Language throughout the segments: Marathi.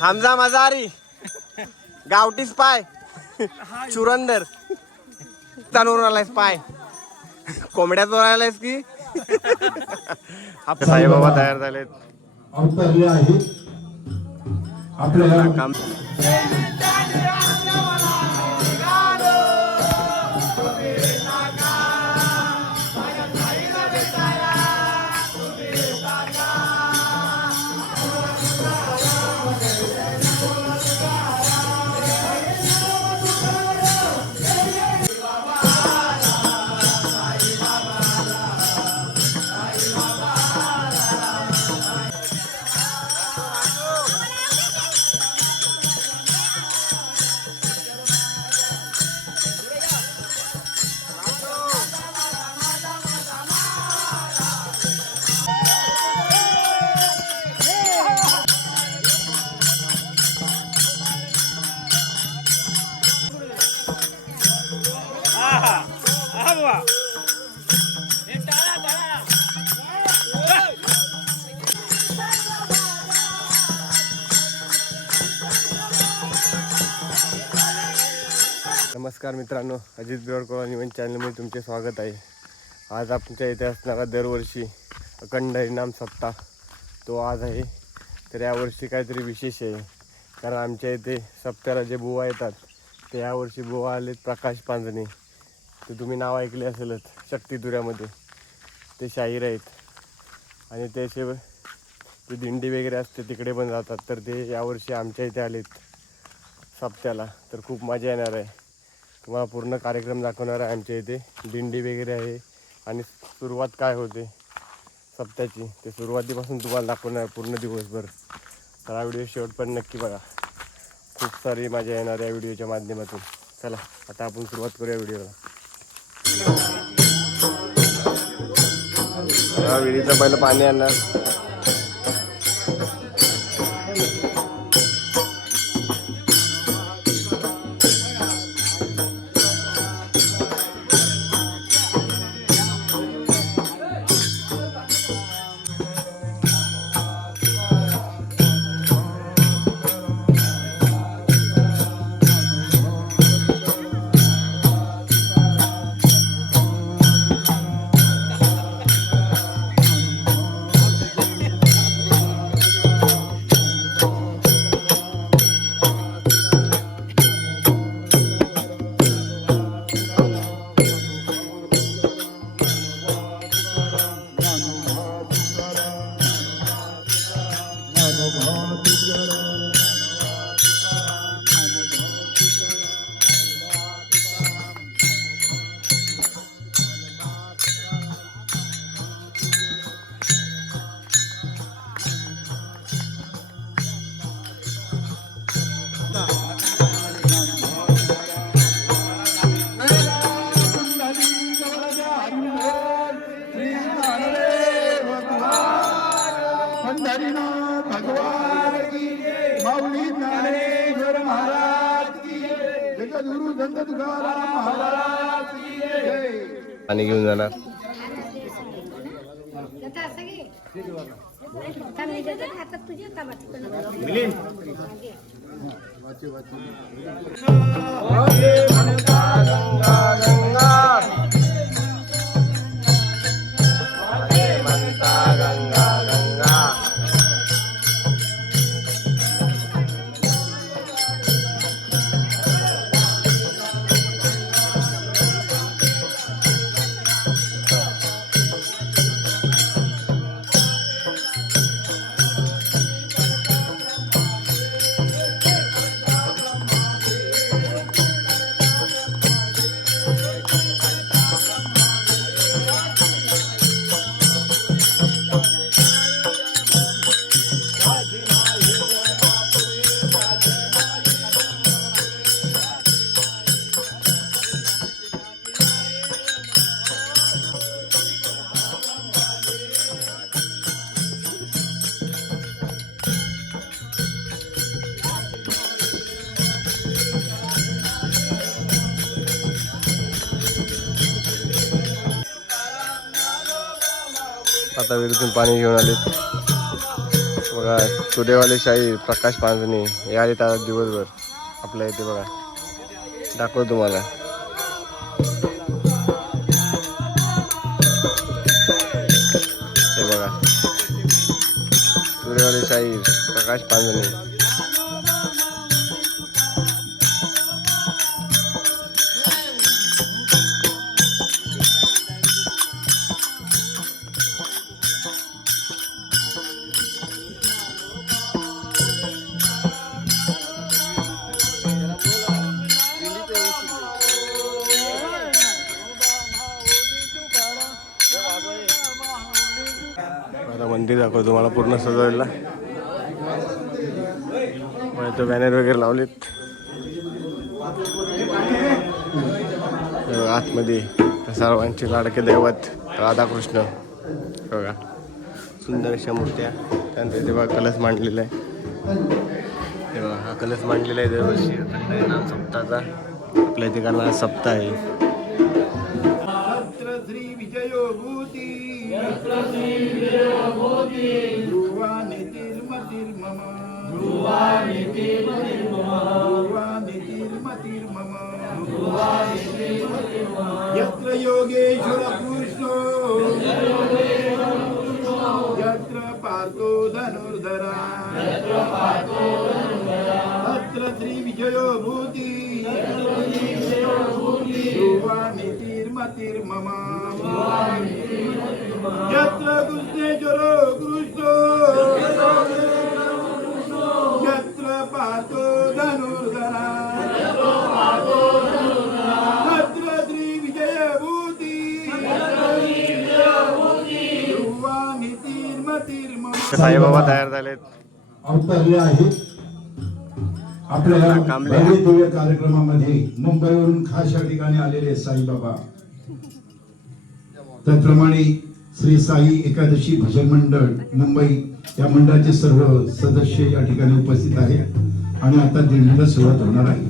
हमजा मजारी गावठी स्पाय चुरंदर तनूर आलायस पाय कोंबड्यात आलायस की साईबाबा तयार झालेत अवतरले आहेत आपल्याला काम नमस्कार मित्रांनो, अजित बेवडकर निवन चॅनलमध्ये तुमचे स्वागत आहे. आज आमच्या इथे असणारा दरवर्षी अखंड हरिनाम सप्ताह तो आज आहे. तर यावर्षी काहीतरी विशेष आहे, कारण आमच्या इथे सप्त्याला जे बुवा येतात ते यावर्षी बुवा आलेत प्रकाश पांजणे. ते तुम्ही नाव ऐकले असेलच, शक्तिदुर्यामध्ये ते शाहीर आहेत. आणि त्याशिवाय जे दिंडी वगैरे असते तिकडे पण जातात. तर ते यावर्षी आमच्या इथे आलेत सप्त्याला. तर खूप मजा येणार आहे. तुम्हाला पूर्ण कार्यक्रम दाखवणार आहे. आमच्या इथे दिंडी वगैरे आहे आणि सुरुवात काय होते सप्त्याची ते सुरुवातीपासून तुम्हाला दाखवणार आहे पूर्ण दिवसभर. तर हा व्हिडिओ शेवट पण नक्की बघा, खूप सारी मजा येणार या व्हिडिओच्या माध्यमातून. चला आता आपण सुरुवात करूया व्हिडिओला. हा विहिरीचं पहिलं पाणी आणणार. पाणी घेऊन जाणार. आता विहिरीतून पाणी घेऊन आलेत. बघा सूर्यवाले शाहीर प्रकाश पांजणे हे आले आता दिवसभर आपल्या इथे बघा दाखव तुम्हाला. हे बघा सूर्यवाले शाहीर प्रकाश पांजणे. आता मंदिर दाखव तुम्हाला पूर्ण सजवलेला. तो बॅनर वगैरे लावलेत आतमध्ये. सर्वांचे लाडके दैवत राधाकृष्ण बघा सुंदर अशा मूर्त्या. त्यानंतर इथे बघा कलश मांडलेला आहे. हे बघा हा कलश मांडलेला आहे दरवर्षी अखंड नाम सप्ताहाचा. आपल्या इथे कारण सप्ताह आहे. श्री विजयोभूती यत्र योगेश्वर कृष्णो यत्र पार्थो धनुर्धरा तत्र श्री विजयोभूती ध्रुवानितिर्मतिर्मम यत्र कृष्णेश्वरो कृष्णो यत्र पार्थो धनुर्धरा तत्र श्री विजयभूती ध्रुवानितिर्मतिर्मम. साईबाबा तयार झालेत. अवतरले आहेत आपल्याला भव्य दिव्य कार्यक्रमामध्ये. मुंबईवरून खास या ठिकाणी आलेले साईबाबा. त्याप्रमाणे श्री साई एकादशी भजन मंडळ मुंबई या मंडळाचे सर्व सदस्य या ठिकाणी उपस्थित आहेत आणि आता दिंडीला सुरुवात होणार आहे.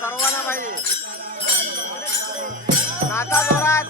सर्वांना पाहिजे नाता जोरात.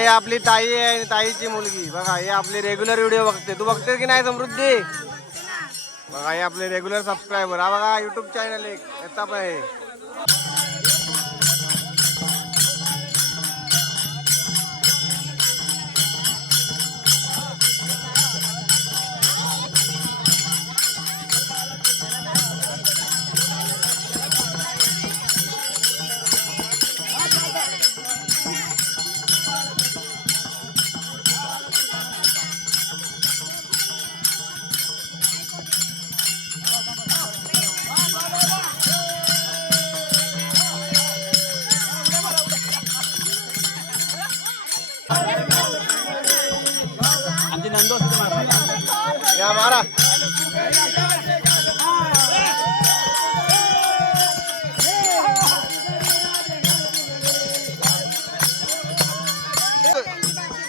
ही आपली ताई आहे आणि ताईची मुलगी बघा, ही आपली रेग्युलर व्हिडिओ बघते. तू बघते की नाही समृद्धी? बघा, हे आपले रेग्युलर सबस्क्रायबर. हा बघा युट्यूब चॅनल एक याचा पण आहे. या मारा.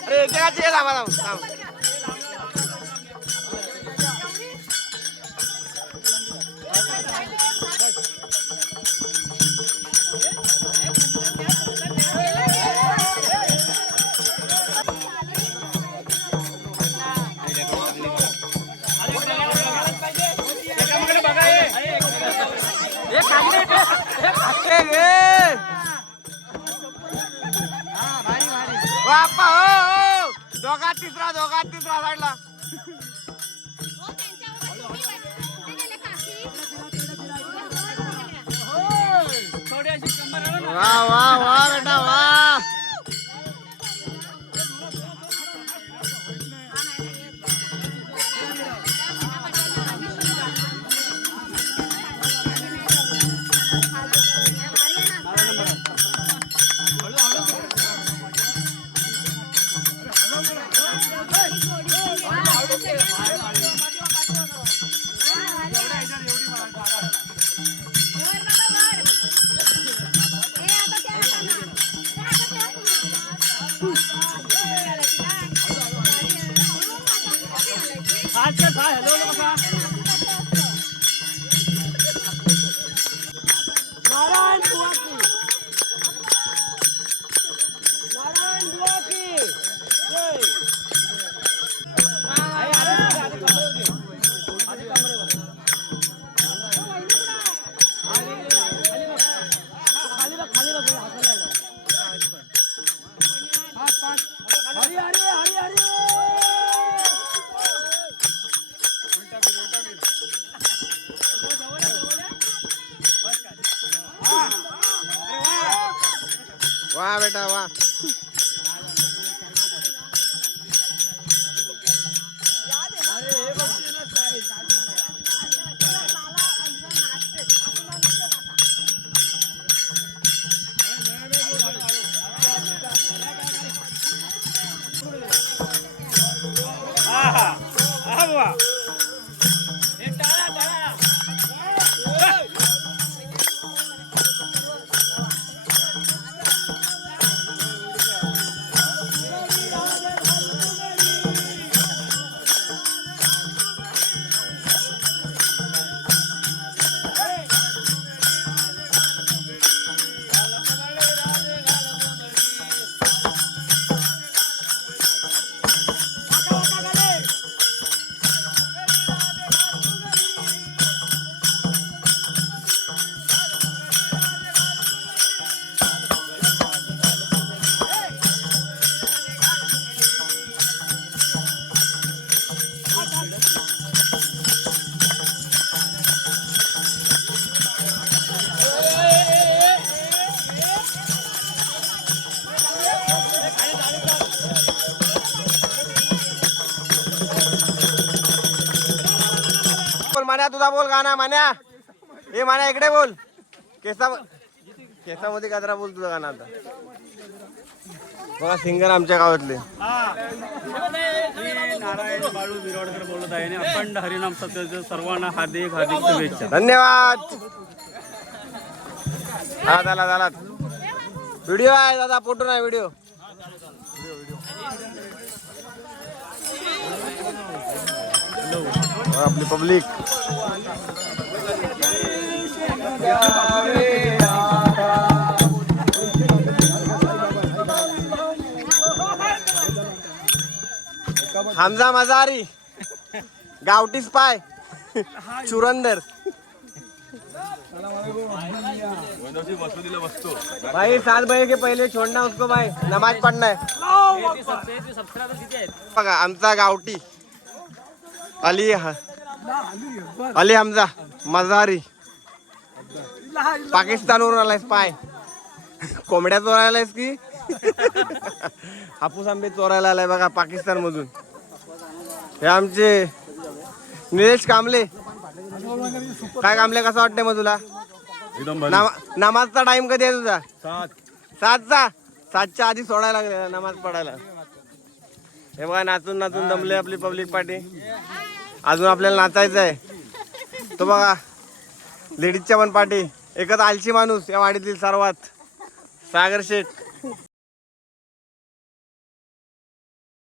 अरे एकेकाची ये थांबा थांब. बाप्पा हो, दोघात तिसरा साईडला. वा वा वा बेटा वा. वाह बेटा वाह. मान्या तुझा बोल गाणं मान्या. हे मान्या इकडे बोल. केसामध्ये काजरा बोल तुझं गाणं आता. बघा सिंगर आमच्या गावातले. मी नारायण बाळू बिरोडकर बोलत आहे आणि अखंड हरिनाम सत्याच्या सर्वांना हार्दिक हार्दिक शुभेच्छा. धन्यवाद. हा झाला व्हिडिओ आहे दादा, फोटो नाही व्हिडिओ. आपली पब्लिक हमजा मजारी गावठी स्पाय चुरंदर. भाई 7 बजे के पहिले छोड़ना उसको भाई, नमाज पढ़ना है. बघा आमचा गावठी अली हमजा मजारी पाकिस्तानवरून आलाय स्पाय. कोंबड्या चोरायला आहेस की हापूस आंबे चोरायला आलाय बघा पाकिस्तान मधून. हे आमचे निलेश कांबळे. काय कांबळे, कसं वाटतंय मग तुला? नमाजचा टाइम कधी आहे तुझा? 7चा. 7च्या आधी सोडायला लागले नमाज पडायला. हे बघा नाचून नाचून दमले आपली पब्लिक पार्टी. अजून आपल्याला नाचायचं आहे. तो बघा लेडीजच्या पण पार्टी. एकच आलशी माणूस या वाडीतील सर्वात, सागर शेठ.